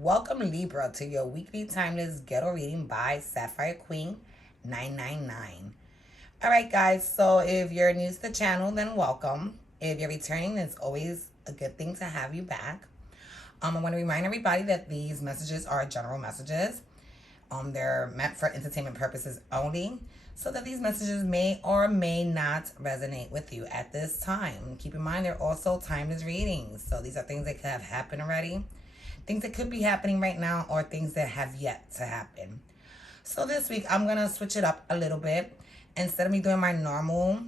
Welcome, Libra, to your weekly timeless ghetto reading by Sapphire Queen 999. All right, guys, so if you're new to the channel, then welcome. If you're returning, it's always a good thing to have you back. I want to remind everybody that these messages are general messages. They're meant for entertainment purposes only, so that these messages may or may not resonate with you at this time. Keep in mind, they're also timeless readings. So these are things that could have happened already, things that could be happening right now, or things that have yet to happen. So this week, I'm going to switch it up a little bit. Instead of me doing my normal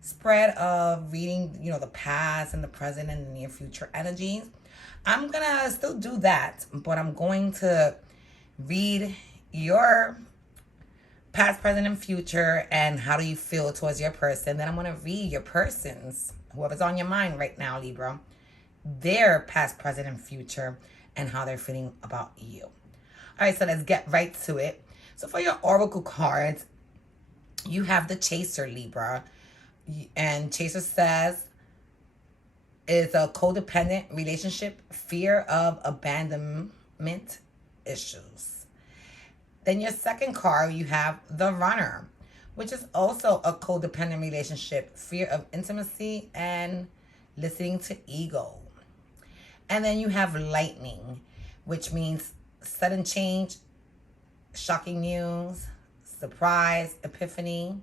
spread of reading, the past and the present and the near future energies, I'm going to still do that, but I'm going to read your past, present, and future, and how do you feel towards your person. Then I'm going to read your person's, whoever's on your mind right now, Libra, their past, present, and future, and how they're feeling about you. All right, so let's get right to it. So for your oracle cards, you have the Chaser, Libra. And Chaser says it's a codependent relationship, fear of abandonment issues. Then your second card, you have the Runner, which is also a codependent relationship, fear of intimacy and listening to ego. And then you have Lightning, which means sudden change, shocking news, surprise, epiphany,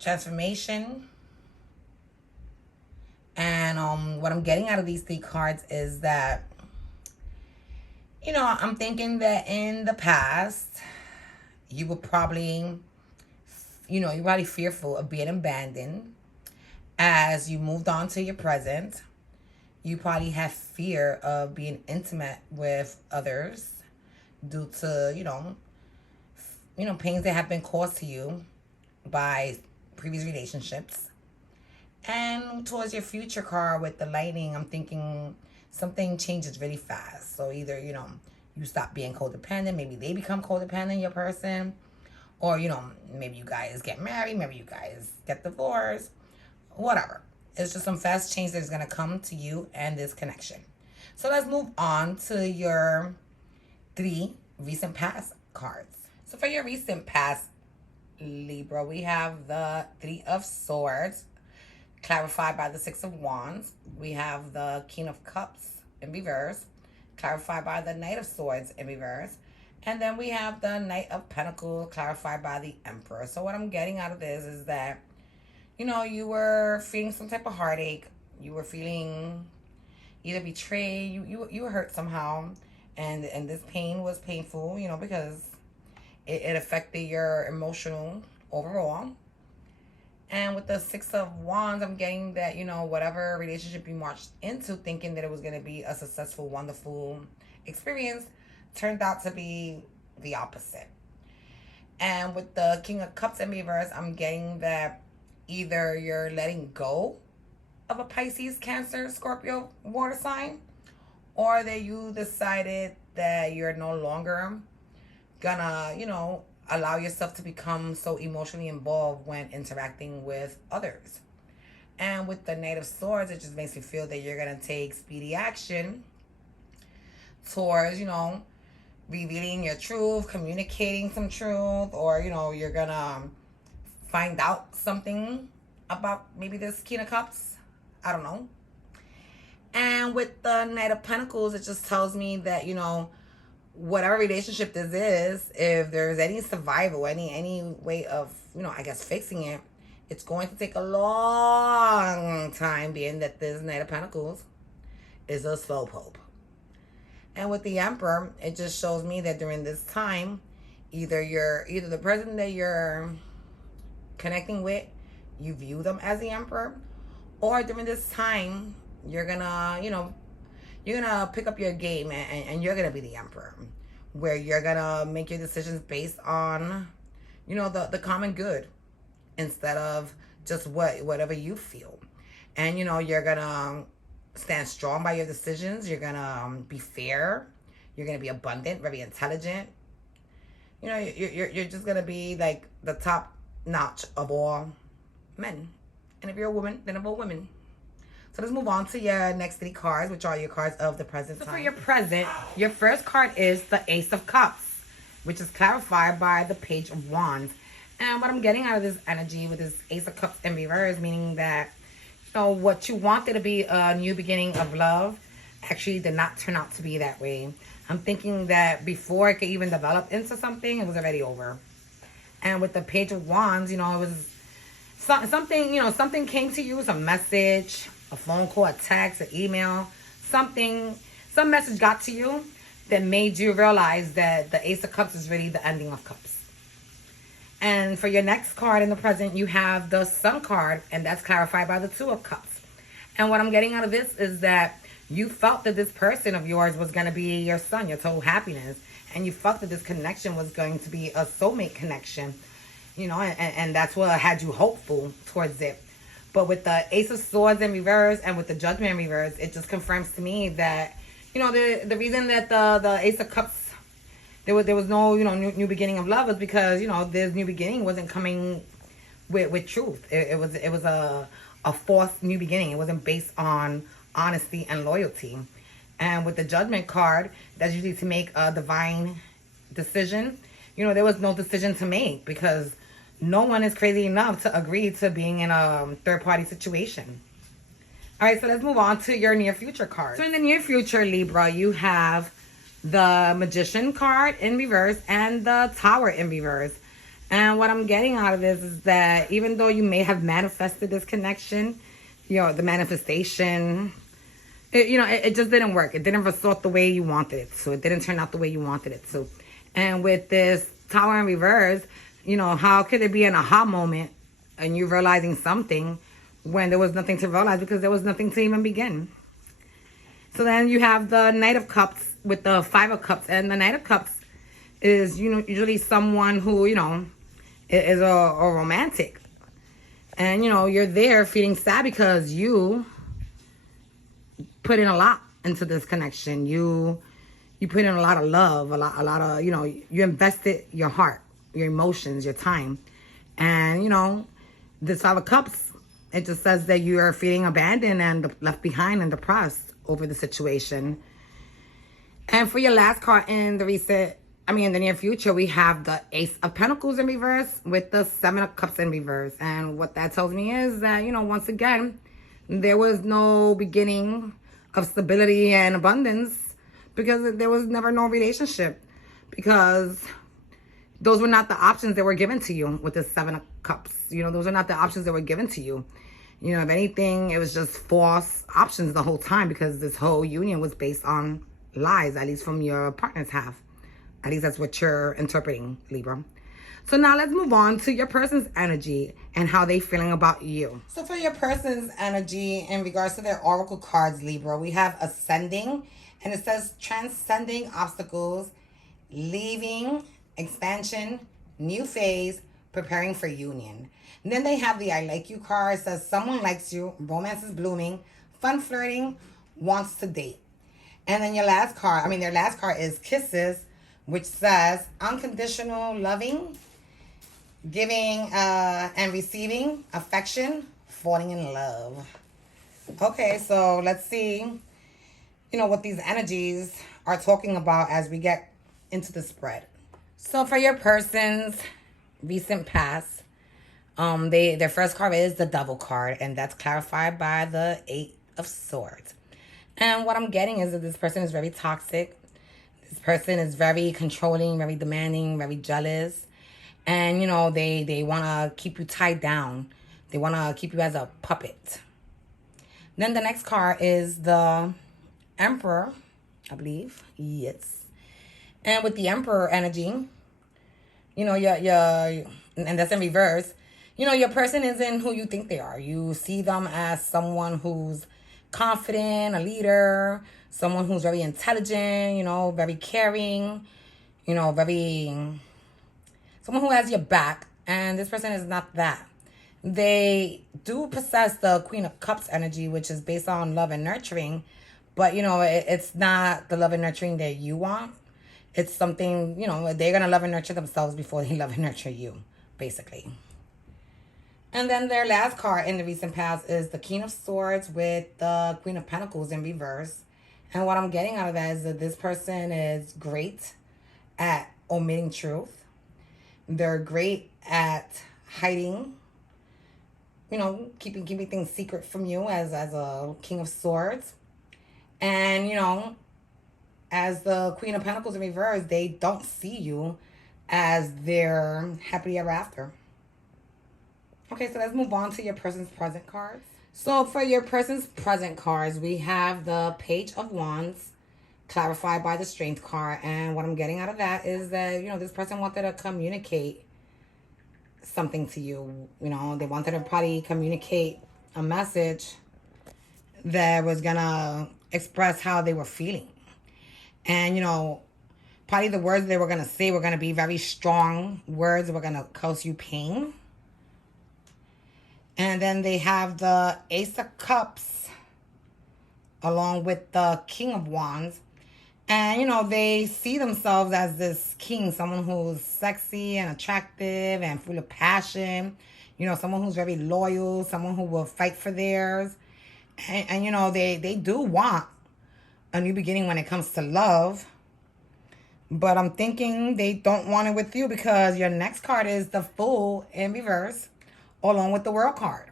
transformation. And what I'm getting out of these three cards is that, I'm thinking that in the past, you were probably, you're probably fearful of being abandoned. As you moved on to your present, you probably have fear of being intimate with others due to, pains that have been caused to you by previous relationships. And towards your future card with the Lightning, I'm thinking something changes really fast. So either, you stop being codependent, maybe they become codependent, your person, or, maybe you guys get married, maybe you guys get divorced, whatever. It's just some fast change that's going to come to you and this connection. So let's move on to your three recent past cards. So for your recent past, Libra, we have the Three of Swords, clarified by the Six of Wands. We have the King of Cups in reverse, clarified by the Knight of Swords in reverse. And then we have the Knight of Pentacles, clarified by the Emperor. So what I'm getting out of this is that, you were feeling some type of heartache. You were feeling either betrayed, you were hurt somehow. And this pain was painful, because it affected your emotional overall. And with the Six of Wands, I'm getting that, whatever relationship you marched into thinking that it was going to be a successful, wonderful experience turned out to be the opposite. And with the King of Cups in reverse, I'm getting that either you're letting go of a Pisces, Cancer, Scorpio, water sign, or that you decided that you're no longer gonna, allow yourself to become so emotionally involved when interacting with others. And with the Knight of Swords, it just makes me feel that you're gonna take speedy action towards, revealing your truth, communicating some truth, or, you're gonna find out something about maybe this King of Cups. I don't know. And with the Knight of Pentacles, it just tells me that, whatever relationship this is, if there's any survival, any way of, fixing it, it's going to take a long time, being that this Knight of Pentacles is a slowpoke. And with the Emperor, it just shows me that during this time, either the person that you're connecting with, you view them as the Emperor, or during this time, you're gonna, you're gonna pick up your game and you're gonna be the Emperor, where you're gonna make your decisions based on, the common good instead of just whatever you feel. And, you're gonna stand strong by your decisions. You're gonna be fair. You're gonna be abundant, very intelligent. You're just gonna be like the top notch of all men. And if you're a woman, then of all women. So let's move on to your next 3 cards, which are your cards of the present time. So for your present, your first card is the Ace of Cups, which is clarified by the Page of Wands. And what I'm getting out of this energy with this Ace of Cups in reverse, meaning that, you know, what you wanted to be a new beginning of love actually did not turn out to be that way. I'm thinking that before it could even develop into something, it was already over. And with the Page of Wands, you know, it was something, you know, something came to you, some message, a phone call, a text, an email, something, some message got to you that made you realize that the Ace of Cups is really the ending of cups. And for your next card in the present, you have the Sun card, and that's clarified by the Two of Cups. And what I'm getting out of this is that you felt that this person of yours was going to be your sun, your total happiness. And you felt that this connection was going to be a soulmate connection. You know, and that's what had you hopeful towards it. But with the Ace of Swords in reverse and with the Judgment in reverse, it just confirms to me that, you know, the reason that the Ace of Cups, there was no, you know, new beginning of love is because, you know, this new beginning wasn't coming with truth. It was a false new beginning. It wasn't based on honesty and loyalty. And with the Judgment card, that's usually to make a divine decision. You know, there was no decision to make because no one is crazy enough to agree to being in a third-party situation. All right, so let's move on to your near future card. So in the near future, Libra, you have the Magician card in reverse and the Tower in reverse. And what I'm getting out of this is that even though you may have manifested this connection, you know, the manifestation, it just didn't work. It didn't result the way you wanted it to. It didn't turn out the way you wanted it to. And with this Tower in reverse, you know, how could it be an aha moment and you realizing something when there was nothing to realize because there was nothing to even begin? So then you have the Knight of Cups with the Five of Cups. And the Knight of Cups is, you know, usually someone who, you know, is a romantic. And, you know, you're there feeling sad because you put in a lot into this connection. You put in a lot of love, a lot of, you know, you invested your heart, your emotions, your time. And, you know, this Five of Cups, it just says that you are feeling abandoned and left behind and depressed over the situation. And for your last card in the near future, we have the Ace of Pentacles in reverse with the Seven of Cups in reverse. And what that tells me is that, you know, once again, there was no beginning of stability and abundance because there was never no relationship, because those were not the options that were given to you with the Seven of Cups. You know, those are not the options that were given to you. You know, if anything, it was just false options the whole time because this whole union was based on lies, at least from your partner's half. At least that's what you're interpreting, Libra. So now let's move on to your person's energy and how they feeling about you. So for your person's energy in regards to their oracle cards, Libra, we have Ascending, and it says transcending obstacles, leaving, expansion, new phase, preparing for union. And then they have the I like you card. It says someone likes you, romance is blooming, fun flirting, wants to date. And then their last card is Kisses, which says unconditional loving, giving and receiving affection, falling in love. Okay, so let's see, you know, what these energies are talking about as we get into the spread. So for your person's recent past, their first card is the Devil card, and that's clarified by the Eight of Swords. And what I'm getting is that this person is very toxic. This person is very controlling, very demanding, very jealous. And, you know, they want to keep you tied down. They want to keep you as a puppet. Then the next card is the Emperor, I believe. Yes. And with the Emperor energy, you know, and that's in reverse, you know, your person isn't who you think they are. You see them as someone who's confident, a leader, someone who's very intelligent, you know, very caring, you know, someone who has your back. And this person is not that. They do possess the Queen of Cups energy, which is based on love and nurturing. But, you know, it's not the love and nurturing that you want. It's something, you know, they're going to love and nurture themselves before they love and nurture you, basically. And then their last card in the recent past is the King of Swords with the Queen of Pentacles in reverse. And what I'm getting out of that is that this person is great at omitting truth. They're great at hiding, keeping things secret from you as a King of Swords. And, as the Queen of Pentacles in reverse, they don't see you as their happily ever after. Okay, so let's move on to your person's present cards. So for your person's present cards, we have the Page of Wands, clarified by the Strength card. And what I'm getting out of that is that, this person wanted to communicate something to you. They wanted to probably communicate a message that was going to express how they were feeling. And, probably the words they were going to say were going to be very strong words that were going to cause you pain. And then they have the Ace of Cups along with the King of Wands. And, they see themselves as this king, someone who's sexy and attractive and full of passion. Someone who's very loyal, someone who will fight for theirs. And they do want a new beginning when it comes to love. But I'm thinking they don't want it with you because your next card is the Fool in reverse, along with the World card.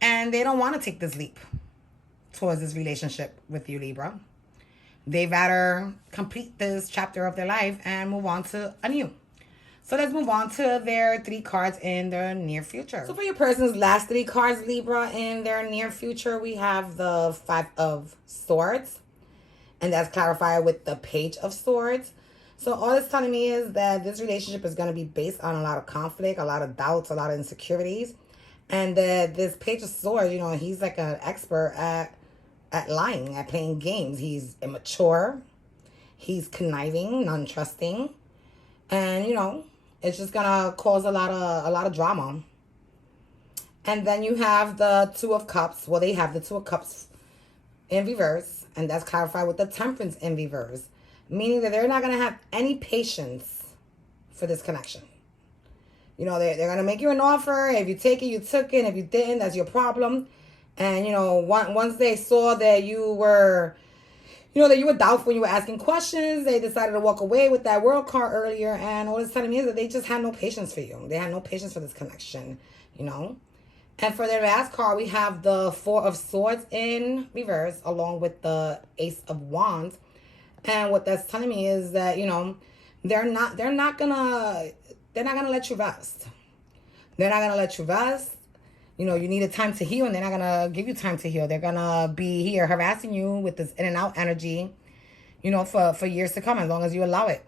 And they don't want to take this leap towards this relationship with you, Libra. They'd rather complete this chapter of their life and move on to a new. So let's move on to their 3 cards in their near future. So for your person's last 3 cards, Libra, in their near future, we have the 5 of Swords. And that's clarified with the Page of Swords. So all it's telling me is that this relationship is going to be based on a lot of conflict, a lot of doubts, a lot of insecurities. And that this Page of Swords, he's like an expert at lying, at playing games. He's immature. He's conniving, non-trusting. And, it's just going to cause a lot of drama. And then you have the 2 of Cups. Well, they have the 2 of Cups in reverse. And that's clarified with the Temperance in reverse. Meaning that they're not going to have any patience for this connection. They're going to make you an offer. If you take it, you took it. If you didn't, that's your problem. And, once they saw that you were, that you were doubtful, you were asking questions, they decided to walk away with that World card earlier. And all it's telling me is that they just had no patience for you. They had no patience for this connection, And for their last card, we have the 4 of Swords in reverse, along with the Ace of Wands. And what that's telling me is that, they're not gonna let you rest. They're not gonna let you rest. You needed time to heal, and they're not gonna give you time to heal. They're gonna be here harassing you with this in and out energy, for years to come, as long as you allow it.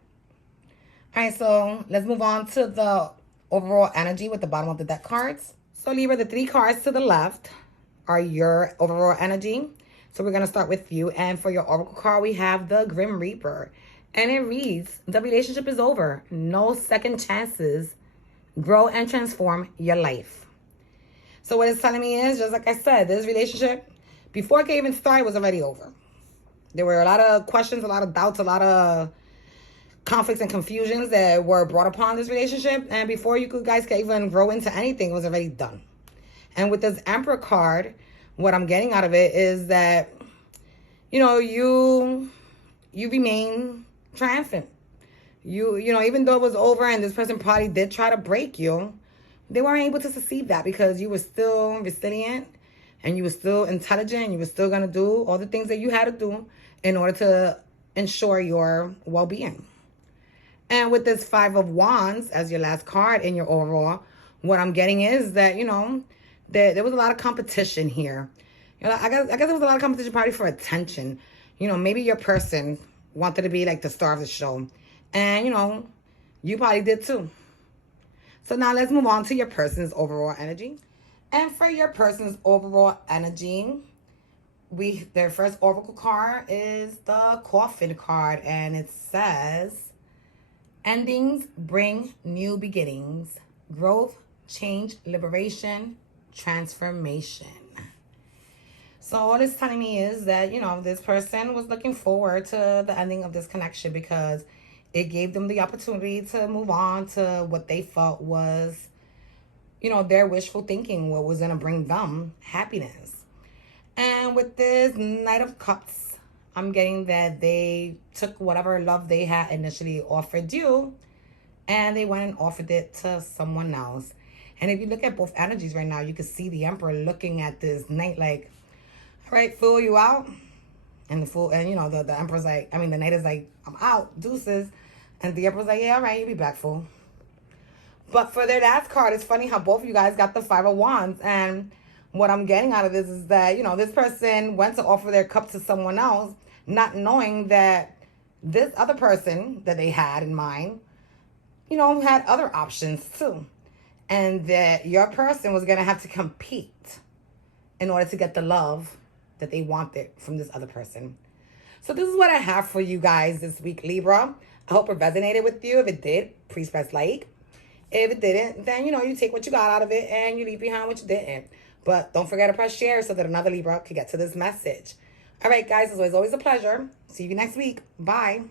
All right, so let's move on to the overall energy with the bottom of the deck cards. So Libra, the 3 cards to the left are your overall energy. So we're going to start with you. And for your Oracle card, we have the Grim Reaper. And it reads, the relationship is over. No second chances. Grow and transform your life. So what it's telling me is, just like I said, this relationship, before it can even start, was already over. There were a lot of questions, a lot of doubts, a lot of conflicts and confusions that were brought upon this relationship. And before you guys could even grow into anything, it was already done. And with this Emperor card, what I'm getting out of it is that, you remain triumphant. Even though it was over and this person probably did try to break you, they weren't able to succeed that because you were still resilient and you were still intelligent. You were still going to do all the things that you had to do in order to ensure your well-being. And with this 5 of Wands as your last card in your overall, what I'm getting is that, there was a lot of competition here. I guess there was a lot of competition probably for attention. Maybe your person wanted to be like the star of the show. And, you probably did too. So now let's move on to your person's overall energy. And for your person's overall energy, their first oracle card is the Coffin card. And it says, endings bring new beginnings. Growth, change, liberation, transformation. So all it's telling me is that, this person was looking forward to the ending of this connection because it gave them the opportunity to move on to what they felt was, their wishful thinking what was going to bring them happiness. And with this Knight of Cups, I'm getting that they took whatever love they had initially offered you and they went and offered it to someone else. And if you look at both energies right now, you can see the Emperor looking at this Knight like, all right, fool, you out? And the fool, and the Emperor's like, the Knight is like, I'm out, deuces. And the Emperor's like, yeah, all right, you be back, fool. But for their last card, it's funny how both of you guys got the Five of Wands. And what I'm getting out of this is that, this person went to offer their cup to someone else, not knowing that this other person that they had in mind, had other options too. And that your person was going to have to compete in order to get the love that they wanted from this other person. So this is what I have for you guys this week, Libra. I hope it resonated with you. If it did, please press like. If it didn't, then, you take what you got out of it and you leave behind what you didn't. But don't forget to press share so that another Libra could get to this message. All right, guys, it's always a pleasure. See you next week. Bye.